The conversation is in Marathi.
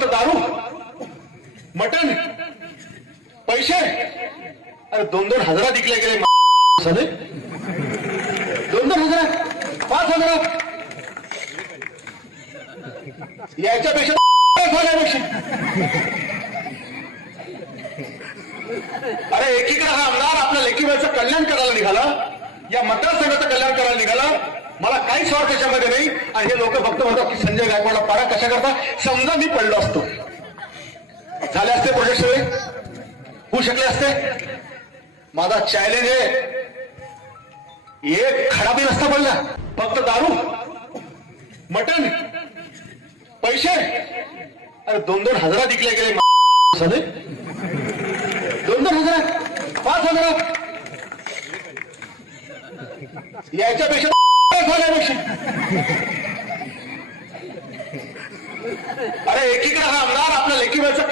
फक्त दारू मटन पैसे. अरे दोन दोन हजारात विकले गेले मा- दोन दोन हजार पाच हजार याच्यापेक्षा अरे एकीकडे हा आमदार आपल्या लेखीबाईचं कल्याण करायला निघाला. या मतदारसंघाचं कल्याण करायला निघाला. मला काहीच स्वार्थ त्याच्यामध्ये नाही. आणि हे लोक फक्त म्हणतात की संजय गायकवाडला पारा कशा करता? समजा मी पडलो असतो. झाले असते प्रोजेक्ट सगळे होऊ शकले असते? माझा चॅलेंज आहे एक खडा बी नसता पडला. फक्त दारू मटन पैसे अरे दोन दोन हजारा विकले गेले. मा- दोन दोन हजार? पाच हजार? याच्यापेक्षा अरे एकीकडे हा आमदार आपल्या लेखीबाईचं